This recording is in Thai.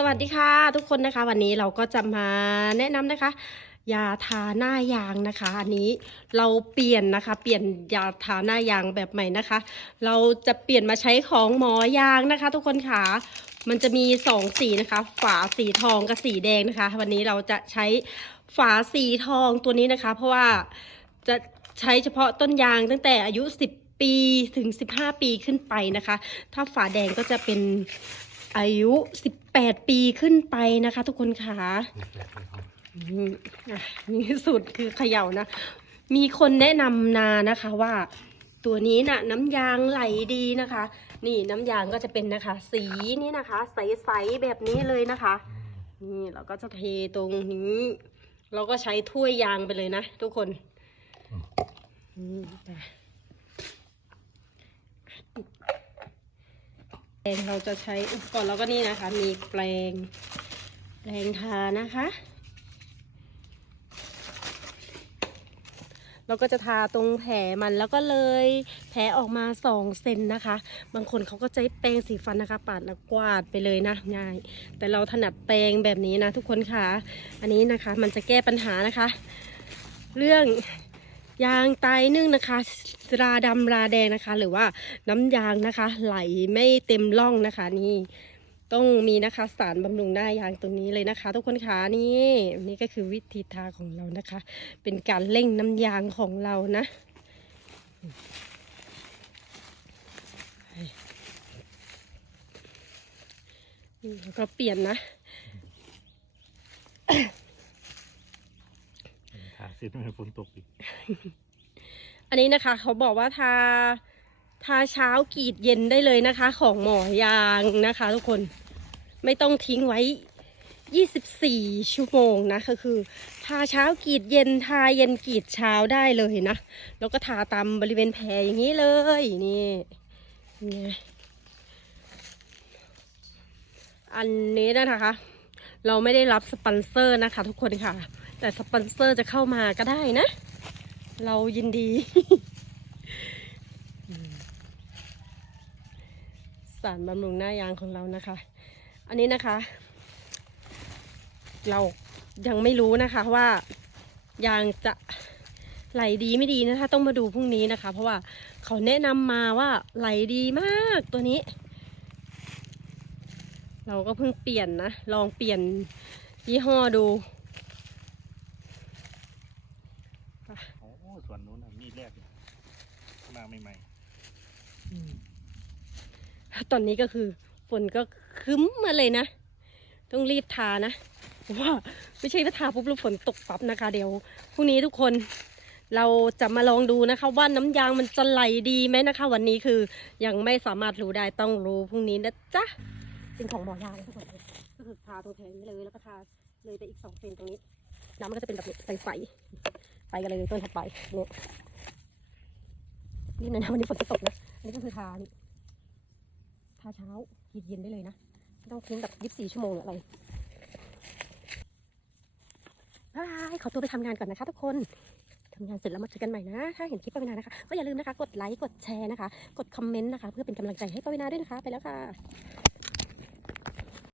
สวัสดีค่ะทุกคนนะคะ วันนี้เราก็จะมาแนะนำนะคะ ยาทาหน้ายางนะคะอันนี้เราเปลี่ยนนะคะ เปลี่ยนยาทาหน้ายางแบบใหม่นะคะ เราจะเปลี่ยนมาใช้ของหมอยางนะคะ ทุกคนค่ะมันจะมีสองสีนะคะ ฝาสีทองกับสีแดงนะคะ วันนี้เราจะใช้ฝาสีทองตัวนี้นะคะ เพราะว่าจะใช้เฉพาะต้นยางตั้งแต่อายุ 10 ปีถึง 15 ปีขึ้นไปนะคะ ถ้าฝาแดงก็จะเป็น อายุ 18 ปีขึ้นไปนะคะ ทุกคนค่ะอืมอะนี่สุดคือเขย่านะ มีคนแนะนำนานะคะว่า ตัวนี้นะ่ะ น้ำยางไหลดีนะคะ นี่น้ำยางก็จะเป็นนะคะ สีนี้นะคะ ใสๆแบบนี้เลยนะคะ นี่เราก็จะเทตรงนี้ เราก็ใช้ถ้วยยางไปเลยนะทุกคนอืมจ้ะ แปรงเราจะใช้อุปกรณ์เราก็นี่นะคะ มีแปรงแปรงทานะคะ เราก็จะทาตรงแผลมันแล้วก็เลยแผลออกมาสองเซนนะคะ บางคนเขาก็ใช้แปรงสีฟันนะคะ ปาดแล้วกวาดไปเลยนะง่าย แต่เราถนัดแปรงแบบนี้นะทุกคนค่ะ อันนี้นะคะมันจะแก้ปัญหานะคะ เรื่อง ยางตายนึ่งนะคะราดำราแดงนะคะ หรือว่าน้ำยางนะคะ ไหลไม่เต็มร่องนะคะ นี่ต้องมีนะคะสารบำรุงหน้ายางตรงนี้เลยนะคะ ทุกคนคะนี่นี่ก็คือวิธีทาของเรานะคะ เป็นการเร่งน้ำยางของเรานะนี่เราก็เปลี่ยนนะ ขาเสร็จไม่ฝนตกอีก อันนี้นะคะ เขาบอกว่าทาทาเช้ากรีดเย็นได้เลยนะคะ ของหมอยางนะคะ ทุกคนไม่ต้องทิ้งไว้ 24 ชั่วโมงนะก็คือ ทาเช้ากรีดเย็นทาเย็นกรีดเช้าได้เลยนะ แล้วก็ทาตามบริเวณแผลอย่างนี้เลยนี่ไงอันนี้นะคะ เราไม่ได้รับสปอนเซอร์นะคะ ทุกคนค่ะ แต่สปอนเซอร์จะเข้ามาก็ได้นะ เรายินดี สารบำรุงหน้ายางของเรานะคะ อันนี้นะคะ เรายังไม่รู้นะคะว่ายางจะไหลดีไม่ดีนะคะ ต้องมาดูพรุ่งนี้นะคะ เพราะว่าเขาแนะนำมาว่าไหลดีมากตัวนี้ เราก็เพิ่งเปลี่ยนนะ ลองเปลี่ยนยี่ห้อดู โอ้ส่วนนู้นมีดแรกมาใหม่ๆตอนนี้ก็คือฝนก็คึ้มมาเลยนะ ต้องรีบทานะเพราะว่าไม่ใช่ว่าทาปุ๊บแล้วฝนตกปั๊บนะคะ เดี๋ยวพรุ่งนี้ทุกคนเราจะมาลองดูนะคะว่าน้ำยางมันจะไหลดีไหมนะคะ วันนี้คือยังไม่สามารถรู้ได้ต้องรู้พรุ่งนี้นะจ๊ะเป็นของหมอยางทุกคนก็คือทาตรงแขนนี้เลยแล้วก็ทาเลยไปอีกสองเซนตรงนี้ น้ำมันก็จะเป็นแบบใสๆ ไปกันเลยต้นถัดไปเนี่ยนี่นะวันนี้ฝนจะตกนะ อันนี้ก็คือทานี่ทาเช้ากินเย็นได้เลยนะต้องทิ้งแบบยี่สิบสี่ชั่วโมงออะไรบายขอตัวไปทำงานก่อนนะคะทุกคนทำงานเสร็จแล้วมาเจอกันใหม่นะ ถ้าเห็นคลิปป้าวินานะคะ ก็อย่าลืมนะคะ กดไลค์ กดแชร์นะคะ กดคอมเมนต์นะคะ เพื่อเป็นกำลังใจให้ป้าวินาด้วยนะคะ ไปแล้วค่ะ